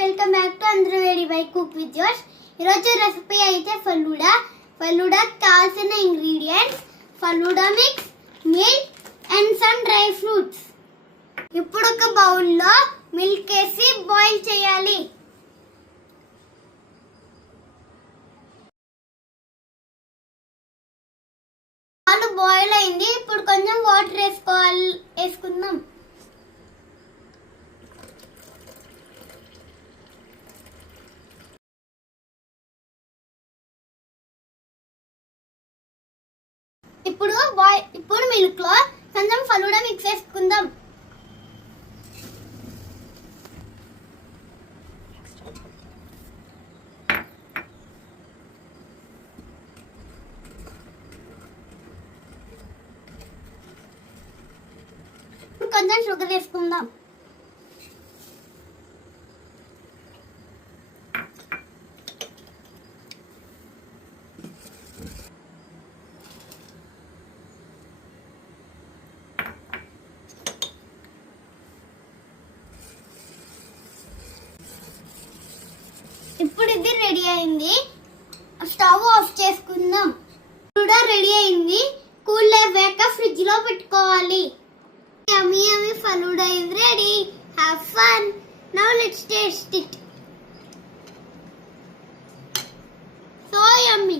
Welcome back to అంద్రవేడి by cook with Josh. ఈరోజు recipe అయితే ఫలూడా కావాల్సిన ingredients falooda mix, milk and some dry fruits. ఇప్పుడు ఒక బౌల్లో మిల్క్ వేసి బాయిల్ చేయాలి. పాలు బాయిల్ అయింది. ఇప్పుడు కొంచెం వాటర్ వేసుకుందాం. ఇప్పుడు మిల్క్ లో కొంచెం ఫలూడా మిక్స్ వేసుకుందాం. కొంచెం షుగర్ వేసుకుందాం. ఇప్పుడు ఇది రెడీ అయింది. స్టవ్ ఆఫ్ చేసుకుందాం. కూడా రెడీ అయింది. కూల్ అయ్యాక ఫ్రిడ్జ్ లో పెట్టుకోవాలి. Yummy Falooda is ready. Have fun. Now let's taste it. So yummy.